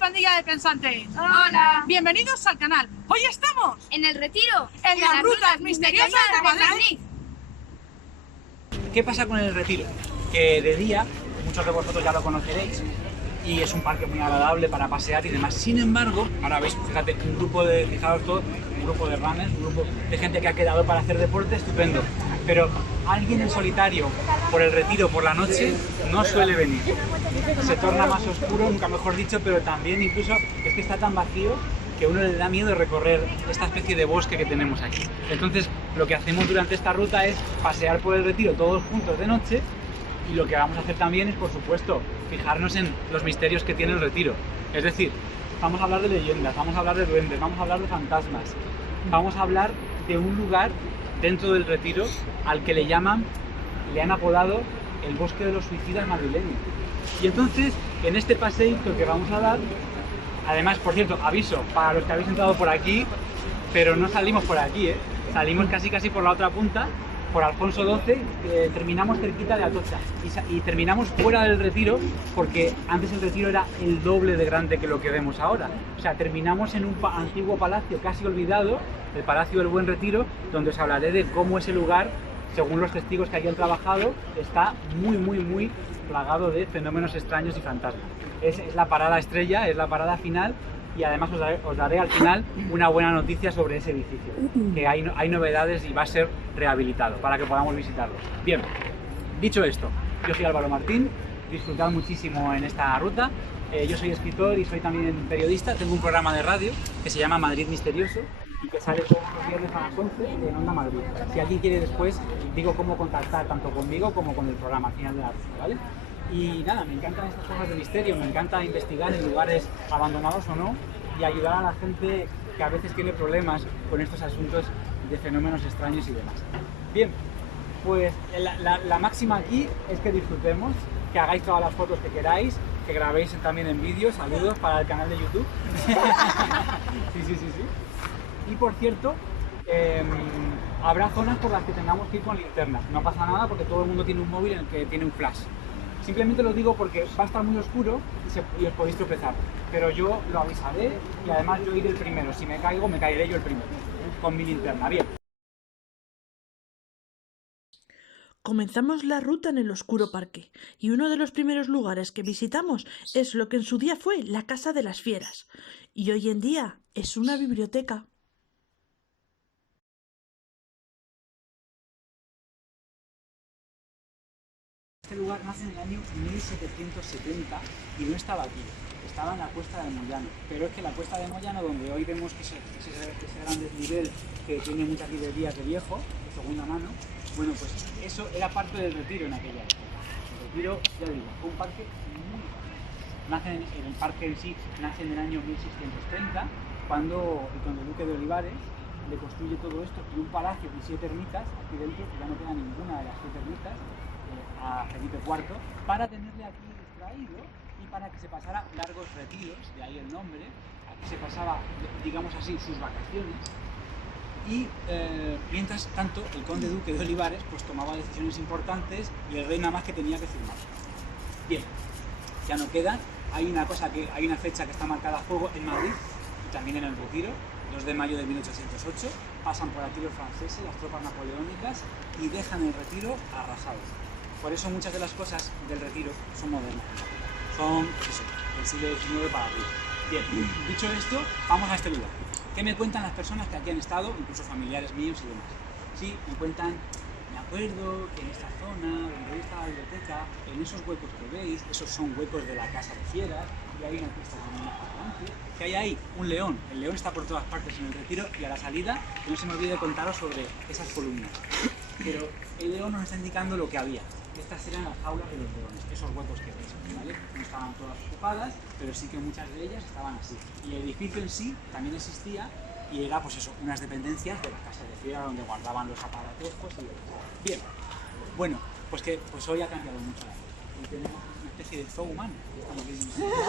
pandilla de pensantes. Hola. Bienvenidos al canal. Hoy estamos En el Retiro. en las rutas misteriosas de Madrid. ¿Qué pasa con el Retiro? Que de día, muchos de vosotros ya lo conoceréis, y es un parque muy agradable para pasear y demás. Sin embargo, ahora veis, fíjate, un grupo de runners, un grupo de gente que ha quedado para hacer deporte estupendo. Pero alguien en solitario por el Retiro por la noche no suele venir. Se torna más oscuro, nunca mejor dicho, pero también incluso es que está tan vacío que a uno le da miedo recorrer esta especie de bosque que tenemos aquí. Entonces, lo que hacemos durante esta ruta es pasear por el Retiro todos juntos de noche, y lo que vamos a hacer también es, por supuesto, fijarnos en los misterios que tiene el Retiro. Es decir, vamos a hablar de leyendas, vamos a hablar de duendes, vamos a hablar de fantasmas, vamos a hablar de un lugar dentro del Retiro al que le han apodado el Bosque de los Suicidas madrileños. Y entonces, en este paseíto que vamos a dar, además, por cierto, aviso para los que habéis entrado por aquí, pero no salimos por aquí, salimos casi por la otra punta, por Alfonso XII, terminamos cerquita de Atocha y terminamos fuera del Retiro, porque antes el Retiro era el doble de grande que lo que vemos ahora. O sea, terminamos en un antiguo palacio casi olvidado, el Palacio del Buen Retiro, donde os hablaré de cómo ese lugar, según los testigos que hayan trabajado, está muy plagado de fenómenos extraños y fantasmas. Es la parada estrella, es la parada final, y además os daré al final una buena noticia sobre ese edificio, que hay novedades y va a ser rehabilitado para que podamos visitarlo. Bien, dicho esto, yo soy Álvaro Martín, disfrutad muchísimo en esta ruta. Yo soy escritor y soy también periodista, tengo un programa de radio que se llama Madrid Misterioso y que sale todos los viernes a las 11 en Onda Madrid. Si alguien quiere después, digo cómo contactar tanto conmigo como con el programa al final de la ruta, ¿vale? Y nada, me encantan estas cosas de misterio, me encanta investigar en lugares abandonados o no y ayudar a la gente que a veces tiene problemas con estos asuntos de fenómenos extraños y demás. Bien, pues la máxima aquí es que disfrutemos, que hagáis todas las fotos que queráis, que grabéis también en vídeo. Saludos para el canal de YouTube. Sí. Y por cierto, habrá zonas por las que tengamos que ir con linternas. No pasa nada porque todo el mundo tiene un móvil en el que tiene un flash. Simplemente lo digo porque va a estar muy oscuro y os podéis tropezar. Pero yo lo avisaré y además yo iré el primero. Si me caigo, me caeré yo el primero, con mi linterna. Bien. Comenzamos la ruta en el oscuro parque, y uno de los primeros lugares que visitamos es lo que en su día fue la Casa de las Fieras, y hoy en día es una biblioteca. Este lugar nace en el año 1770 y no estaba aquí, estaba en la Cuesta de Moyano. Pero es que la Cuesta de Moyano, donde hoy vemos que ese gran desnivel que tiene muchas librerías de viejo, de segunda mano, bueno, pues eso era parte del Retiro en aquella época. El Retiro, ya digo, fue un parque muy grande. El parque en sí nace en el año 1630, cuando el conde duque de Olivares le construye todo esto y un palacio con 7 ermitas aquí dentro, que ya no queda ninguna de las 7 ermitas, a Felipe IV, para tenerle aquí distraído y para que se pasara largos retiros, de ahí el nombre. Aquí se pasaba, digamos así, sus vacaciones. Y mientras tanto, el conde duque de Olivares pues tomaba decisiones importantes y el rey nada más que tenía que firmar. Bien, ya no quedan. Hay una fecha que está marcada a fuego en Madrid y también en el Retiro, 2 de mayo de 1808. Pasan por aquí los franceses, las tropas napoleónicas, y dejan el Retiro arrasado. Por eso muchas de las cosas del Retiro son modernas. Son del siglo XIX para arriba. Bien, dicho esto, vamos a este lugar. ¿Qué me cuentan las personas que aquí han estado, incluso familiares míos y demás? Sí, me cuentan, me acuerdo que en esta zona donde está la biblioteca, en esos huecos que veis, esos son huecos de la Casa de Fieras, y hay una pista muy importante, que hay ahí un león. El león está por todas partes en el Retiro, y a la salida, que no se me olvide contaros sobre esas columnas. Pero el león nos está indicando lo que había. Estas eran las jaulas de los leones, esos huecos que veis, ¿vale? No estaban todas ocupadas, pero sí que muchas de ellas estaban así. Y el edificio en sí también existía y era, pues eso, unas dependencias de la Casa de Fiera donde guardaban los aparatejos y demás. Bien, bueno, pues hoy ha cambiado mucho la cosa. Hoy tenemos una especie de zoo humano.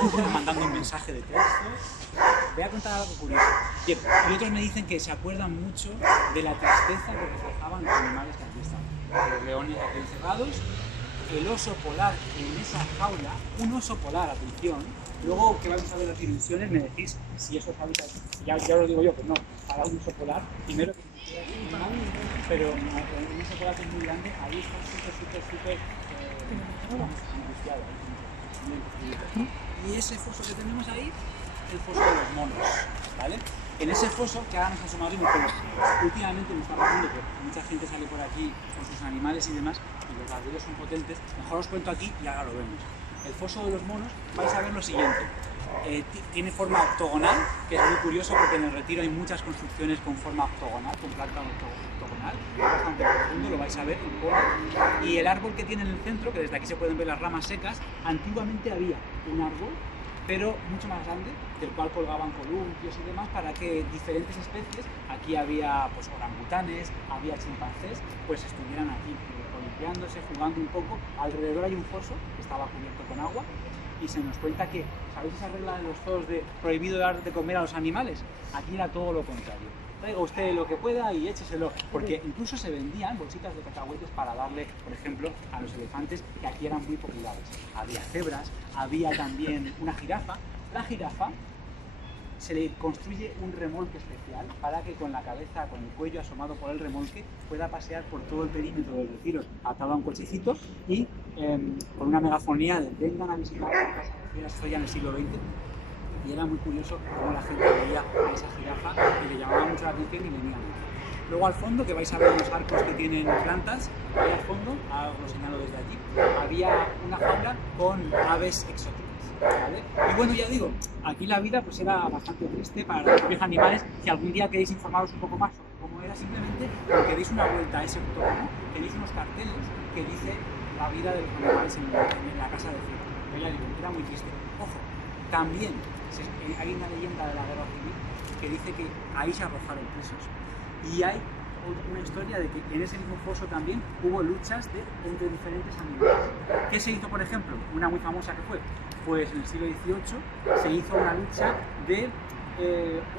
Estamos mandando un mensaje de texto. Voy a contar algo curioso. Bien, y otros me dicen que se acuerdan mucho de la tristeza que reflejaban los animales que aquí estaban. Los leones aquí encerrados, el oso polar en esa jaula, un oso polar, atención, Luego que vais a ver las dimensiones me decís si esos hábitats, ya os lo digo yo, que no, para un oso polar, primero que ni siquiera es normal, pero un oso polar que es muy grande, ahí está súper angustiado. Y ese foso que tenemos ahí, el foso de los monos, ¿vale? En ese foso, que ahora nos asomaremos, pero últimamente me está pasando que mucha gente sale por aquí con sus animales y demás, y los ladrillos son potentes. Mejor os cuento aquí y ahora lo vemos. El foso de los monos, vais a ver lo siguiente. Tiene forma octogonal, que es muy curioso porque en el Retiro hay muchas construcciones con forma octogonal, con planta octogonal, es bastante profundo, lo vais a ver un poco. Y el árbol que tiene en el centro, que desde aquí se pueden ver las ramas secas, antiguamente había un árbol, pero mucho más grande, del cual colgaban columpios y demás para que diferentes especies, aquí había pues orangutanes, había chimpancés, pues estuvieran aquí columpiándose, jugando un poco. Alrededor hay un foso que estaba cubierto con agua y se nos cuenta que, ¿sabéis esa regla de los zoos de prohibido dar de comer a los animales? Aquí era todo lo contrario. Traiga usted lo que pueda y écheselo, porque incluso se vendían bolsitas de cacahuetes para darle, por ejemplo, a los elefantes, que aquí eran muy populares. Había cebras, había también una jirafa. La jirafa se le construye un remolque especial para que con la cabeza, con el cuello asomado por el remolque, pueda pasear por todo el perímetro del Retiro, atado a un cochecito y con una megafonía de vengan a visitar la casa de fieras. Esto ya en el siglo XX. Y era muy curioso cómo la gente veía a esa jirafa y le llamaba mucho la atención y venía mucho. Luego al fondo, que vais a ver unos arcos que tienen plantas, ahí al fondo, ahora os lo señalo desde aquí, había una jaula con aves exóticas, ¿vale? Y bueno, ya digo, aquí la vida pues era bastante triste para los propios animales. Si algún día queréis informaros un poco más sobre cómo era, simplemente porque deis una vuelta a ese octógono, tenéis unos carteles que dice la vida de los animales en la casa de Fierro. Pero ya digo, era muy triste. Ojo, también hay una leyenda de la guerra civil que dice que ahí se arrojaron presos. Y hay una historia de que en ese mismo foso también hubo luchas entre diferentes animales. ¿Qué se hizo, por ejemplo? Una muy famosa que fue, pues en el siglo XVIII se hizo una lucha de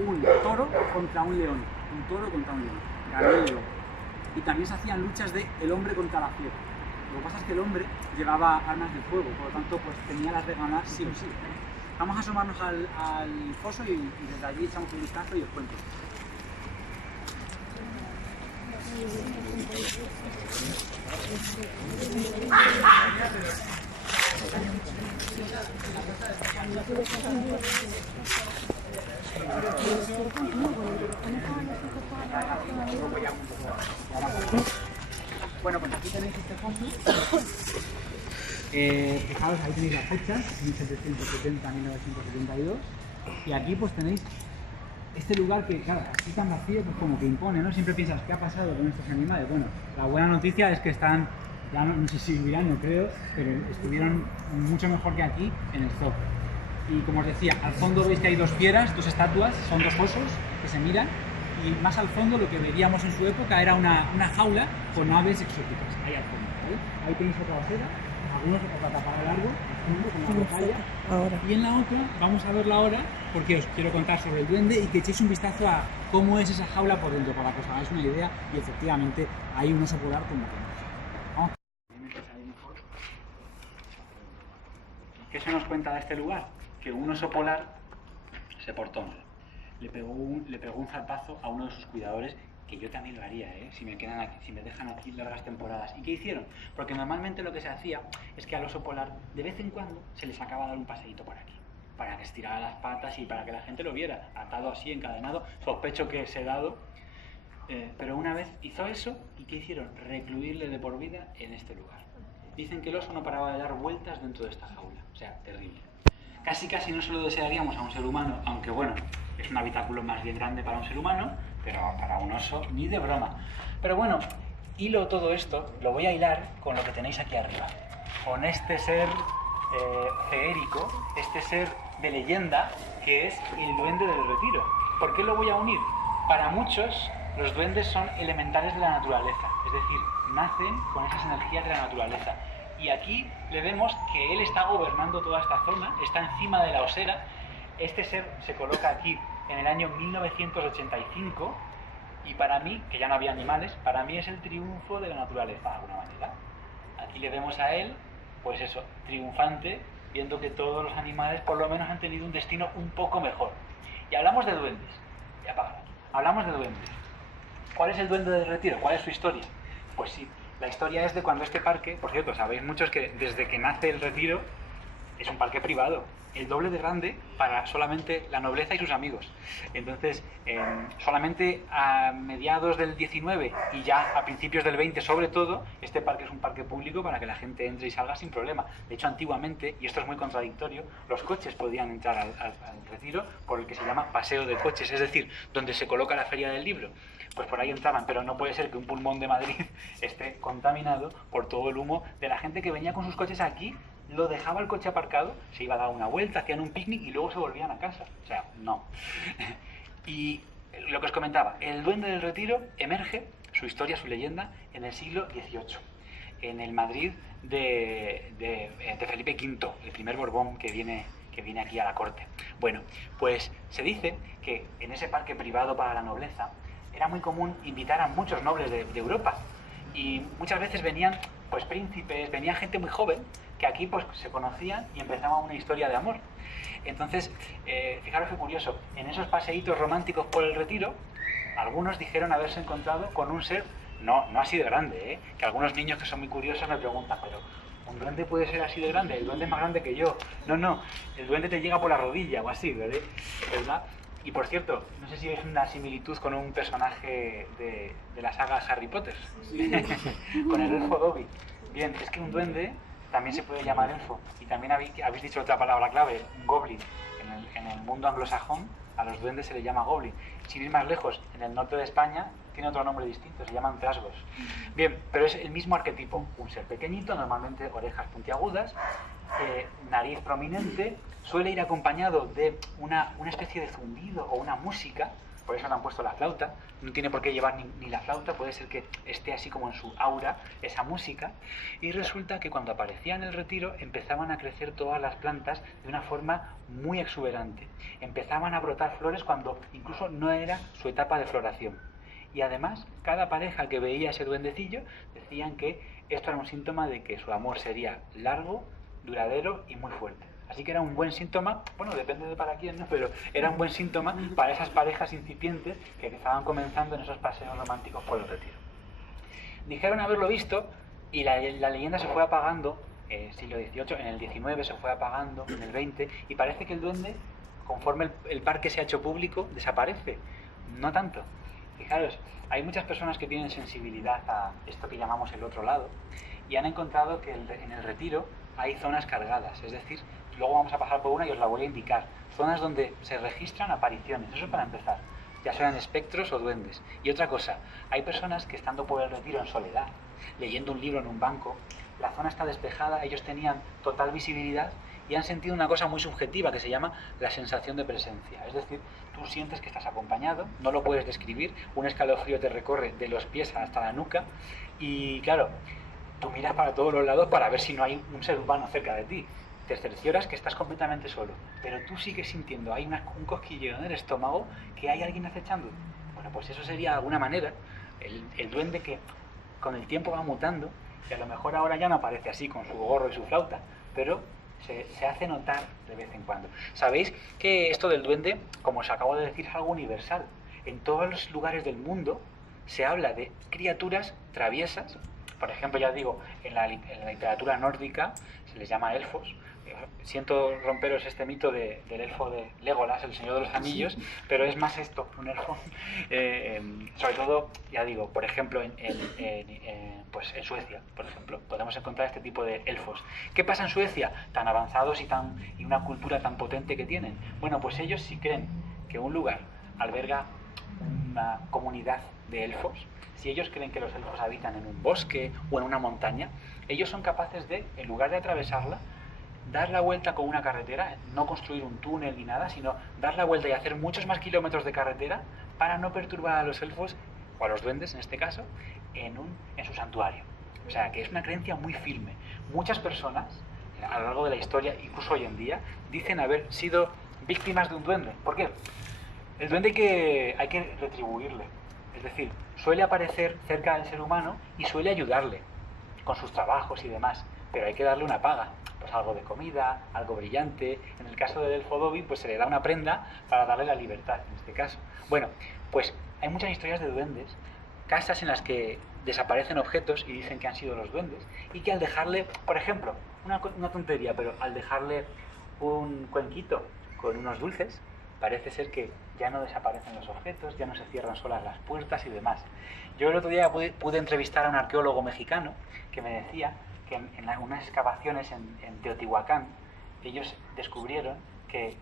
un toro contra un león. Un toro contra un león. Ganó el león. Y también se hacían luchas de el hombre contra la fiera. Lo que pasa es que el hombre llevaba armas de fuego, por lo tanto pues tenía las de ganar sí o sí. Vamos a asomarnos al foso y desde allí echamos un vistazo y os cuento. Bueno, pues aquí tenéis este foso. Fijaros, ahí tenéis las fechas, 1770, 1972, y aquí pues tenéis este lugar que, claro, así tan vacío, pues como que impone, ¿no? Siempre piensas, ¿qué ha pasado con estos animales? Bueno, la buena noticia es que están, ya no sé si vivirán, no creo, pero estuvieron mucho mejor que aquí en el zoo. Y como os decía, al fondo veis que hay dos fieras, dos estatuas, son dos fosos que se miran, y más al fondo lo que veríamos en su época era una jaula con aves exóticas, ahí al fondo, ¿vale? Ahí tenéis otra basura, algunos otra para largo, con la rocalla. Y en la otra, vamos a verla ahora, porque os quiero contar sobre el duende y que echéis un vistazo a cómo es esa jaula por dentro, para que os hagáis una idea, y efectivamente hay un oso polar como que no. Vamos. ¿Qué se nos cuenta de este lugar? Que un oso polar se portó mal. Le pegó un zarpazo a uno de sus cuidadores, que yo también lo haría, si me quedan aquí, si me dejan aquí largas temporadas. ¿Y qué hicieron? Porque normalmente lo que se hacía es que al oso polar de vez en cuando se le sacaba a dar un paseíto por aquí, para que estirara las patas y para que la gente lo viera, atado así, encadenado. Sospecho que sedado, pero una vez hizo eso, ¿y qué hicieron? Recluirle de por vida en este lugar. Dicen que el oso no paraba de dar vueltas dentro de esta jaula, o sea, terrible. Casi no se lo desearíamos a un ser humano, aunque bueno, es un habitáculo más bien grande para un ser humano, pero para un oso ni de broma. Pero bueno, hilo todo esto, lo voy a hilar con lo que tenéis aquí arriba, con este ser feérico, este ser de leyenda que es el duende del Retiro. ¿Por qué lo voy a unir? Para muchos los duendes son elementales de la naturaleza, es decir, nacen con esas energías de la naturaleza. Y aquí le vemos que él está gobernando toda esta zona, está encima de la osera. Este ser se coloca aquí en el año 1985 y para mí, que ya no había animales, para mí es el triunfo de la naturaleza de alguna manera. Aquí le vemos a él, pues eso, triunfante viendo que todos los animales por lo menos han tenido un destino un poco mejor. Y hablamos de duendes. Ya apaga. Hablamos de duendes. ¿Cuál es el duende del Retiro? ¿Cuál es su historia? Pues sí, la historia es de cuando este parque, por cierto, sabéis muchos que desde que nace el Retiro es un parque privado, el doble de grande para solamente la nobleza y sus amigos. Entonces, solamente a mediados del 19 y ya a principios del 20 sobre todo, este parque es un parque público para que la gente entre y salga sin problema. De hecho, antiguamente, y esto es muy contradictorio, los coches podían entrar al Retiro por el que se llama paseo de coches, es decir, donde se coloca la feria del libro. Pues por ahí entraban, pero no puede ser que un pulmón de Madrid esté contaminado por todo el humo de la gente que venía con sus coches aquí, lo dejaba el coche aparcado, se iba a dar una vuelta, hacían un picnic y luego se volvían a casa. O sea, no. Y lo que os comentaba, el Duende del Retiro emerge, su historia, su leyenda, en el siglo XVIII, en el Madrid de Felipe V, el primer Borbón que viene aquí a la corte. Bueno, pues se dice que en ese parque privado para la nobleza era muy común invitar a muchos nobles de Europa y muchas veces venían pues príncipes, venía gente muy joven que aquí pues se conocían y empezaban una historia de amor. Entonces, fijaros qué curioso, en esos paseitos románticos por el Retiro, algunos dijeron haberse encontrado con un ser, no así de grande, que algunos niños que son muy curiosos me preguntan, pero ¿un duende puede ser así de grande? El duende es más grande que yo. No, el duende te llega por la rodilla o así, ¿verdad? Y por cierto, no sé si es una similitud con un personaje de la saga Harry Potter, con el elfo Dobby. Bien, es que un duende también se puede llamar elfo. Y también habéis dicho otra palabra clave, un goblin. En el mundo anglosajón a los duendes se les llama goblin. Sin ir más lejos, en el norte de España tiene otro nombre distinto, se llaman trasgos. Bien, pero es el mismo arquetipo. Un ser pequeñito, normalmente orejas puntiagudas, nariz prominente, suele ir acompañado de una especie de zumbido o una música, por eso le han puesto la flauta, no tiene por qué llevar ni la flauta, puede ser que esté así como en su aura esa música, y resulta que cuando aparecía en el Retiro empezaban a crecer todas las plantas de una forma muy exuberante, empezaban a brotar flores cuando incluso no era su etapa de floración. Y además, cada pareja que veía ese duendecillo decían que esto era un síntoma de que su amor sería largo, duradero y muy fuerte. Así que era un buen síntoma, bueno, depende de para quién, ¿no? Pero era un buen síntoma para esas parejas incipientes que estaban comenzando en esos paseos románticos por el Retiro. Dijeron haberlo visto y la leyenda se fue apagando, siglo XVIII, en el XIX se fue apagando, en el XX, y parece que el duende, conforme el parque se ha hecho público, desaparece. No tanto. Fijaros, hay muchas personas que tienen sensibilidad a esto que llamamos el otro lado y han encontrado que en el Retiro hay zonas cargadas, es decir, luego vamos a pasar por una y os la voy a indicar, zonas donde se registran apariciones, eso para empezar, ya sean espectros o duendes. Y otra cosa, hay personas que estando por el Retiro en soledad, leyendo un libro en un banco, la zona está despejada, ellos tenían total visibilidad y han sentido una cosa muy subjetiva que se llama la sensación de presencia. Es decir, tú sientes que estás acompañado, no lo puedes describir, un escalofrío te recorre de los pies hasta la nuca y claro, tú miras para todos los lados para ver si no hay un ser humano cerca de ti. Te cercioras que estás completamente solo, pero tú sigues sintiendo, hay un cosquilleo en el estómago que hay alguien acechando. Bueno, pues eso sería de alguna manera el duende que con el tiempo va mutando y a lo mejor ahora ya no aparece así con su gorro y su flauta, pero se hace notar de vez en cuando. Sabéis que esto del duende, como os acabo de decir, es algo universal. En todos los lugares del mundo se habla de criaturas traviesas. Por ejemplo, ya digo, en la literatura nórdica se les llama elfos. Siento romperos este mito del elfo de Legolas, el Señor de los Anillos, pero es más esto, un elfo. Sobre todo, ya digo, por ejemplo, pues en Suecia, por ejemplo, podemos encontrar este tipo de elfos. ¿Qué pasa en Suecia? Tan avanzados y una cultura tan potente que tienen. Bueno, pues ellos sí creen que un lugar alberga una comunidad de elfos. Si ellos creen que los elfos habitan en un bosque o en una montaña, ellos son capaces de, en lugar de atravesarla, dar la vuelta con una carretera, no construir un túnel ni nada, sino dar la vuelta y hacer muchos más kilómetros de carretera para no perturbar a los elfos, o a los duendes en este caso, en su santuario. O sea, que es una creencia muy firme. Muchas personas, a lo largo de la historia, incluso hoy en día, dicen haber sido víctimas de un duende. ¿Por qué? El duende hay que retribuirle. Es decir, suele aparecer cerca del ser humano y suele ayudarle con sus trabajos y demás, pero hay que darle una paga. pues algo de comida, algo brillante. En el caso del elfo Dobby, pues se le da una prenda para darle la libertad, en este caso. Bueno, pues hay muchas historias de duendes, casas en las que desaparecen objetos y dicen que han sido los duendes, y que al dejarle, por ejemplo, una tontería, pero al dejarle un cuenquito con unos dulces, parece ser que ya no desaparecen los objetos, ya no se cierran solas las puertas y demás. Yo el otro día pude entrevistar a un arqueólogo mexicano que me decía que en unas excavaciones en Teotihuacán ellos descubrieron que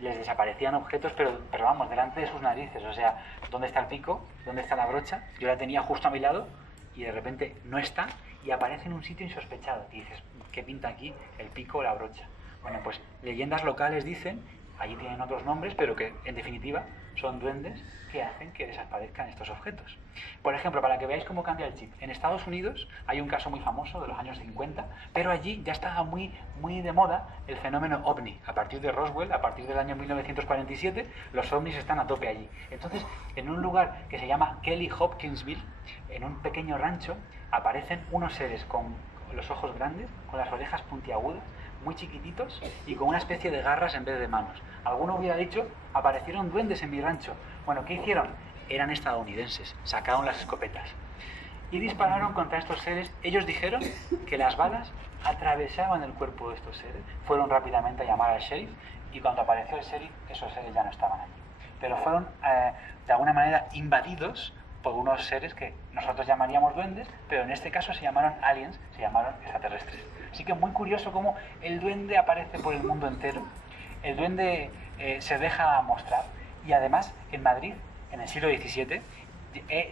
les desaparecían objetos, pero vamos, delante de sus narices. O sea, ¿dónde está el pico? ¿Dónde está la brocha? Yo la tenía justo a mi lado y de repente no está y aparece en un sitio insospechado. Y dices, ¿qué pinta aquí el pico o la brocha? Bueno, pues leyendas locales dicen, allí tienen otros nombres, pero que en definitiva son duendes que hacen que desaparezcan estos objetos. Por ejemplo, para que veáis cómo cambia el chip, en Estados Unidos hay un caso muy famoso de los años 50, pero allí ya estaba muy de moda el fenómeno ovni. A partir de Roswell, a partir del año 1947, los ovnis están a tope allí. Entonces, en un lugar que se llama Kelly Hopkinsville, en un pequeño rancho, aparecen unos seres con los ojos grandes, con las orejas puntiagudas, muy chiquititos y con una especie de garras en vez de manos. Alguno hubiera dicho, aparecieron duendes en mi rancho. Bueno, ¿qué hicieron? Eran estadounidenses, sacaron las escopetas y dispararon contra estos seres. Ellos dijeron que las balas atravesaban el cuerpo de estos seres. Fueron rápidamente a llamar al sheriff y cuando apareció el sheriff, esos seres ya no estaban allí. Pero fueron, de alguna manera, invadidos por unos seres que nosotros llamaríamos duendes, pero en este caso se llamaron aliens, se llamaron extraterrestres. Así que muy curioso cómo el duende aparece por el mundo entero, el duende se deja mostrar, y además en Madrid, en el siglo XVII,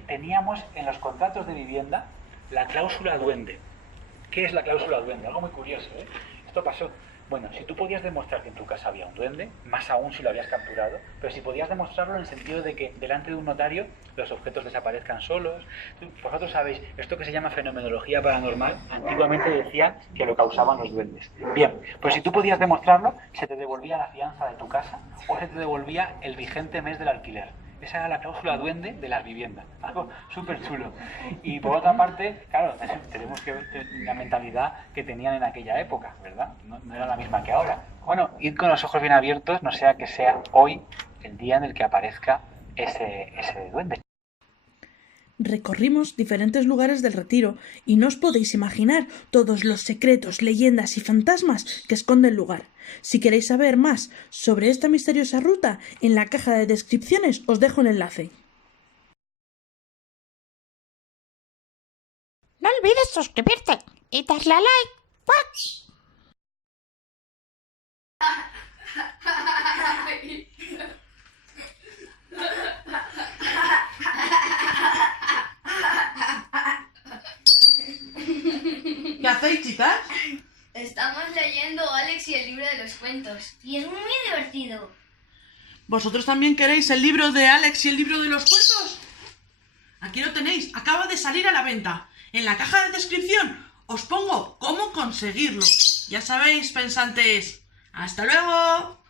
teníamos en los contratos de vivienda la cláusula duende. ¿Qué es la cláusula duende? Algo muy curioso, ¿eh? Esto pasó. Bueno, si tú podías demostrar que en tu casa había un duende, más aún si lo habías capturado, pero si podías demostrarlo en el sentido de que delante de un notario los objetos desaparezcan solos. Vosotros sabéis, esto que se llama fenomenología paranormal, antiguamente decía que lo causaban los duendes. Bien, pues si tú podías demostrarlo, se te devolvía la fianza de tu casa o se te devolvía el vigente mes del alquiler. Esa era la cláusula duende de las viviendas. Algo súper chulo. Y por otra parte, claro, tenemos que ver la mentalidad que tenían en aquella época, ¿verdad? No era la misma que ahora. Bueno, id con los ojos bien abiertos, no sea que sea hoy el día en el que aparezca ese duende. Recorrimos diferentes lugares del Retiro y no os podéis imaginar todos los secretos, leyendas y fantasmas que esconde el lugar. Si queréis saber más sobre esta misteriosa ruta, en la caja de descripciones os dejo el enlace. No olvides suscribirte y darle a like. ¡Fuck! ¿Qué hacéis, chicas? Estamos leyendo Alex y el libro de los cuentos. Y es muy divertido. ¿Vosotros también queréis el libro de Alex y el libro de los cuentos? Aquí lo tenéis, acaba de salir a la venta. En la caja de descripción os pongo cómo conseguirlo. Ya sabéis, pensantes. ¡Hasta luego!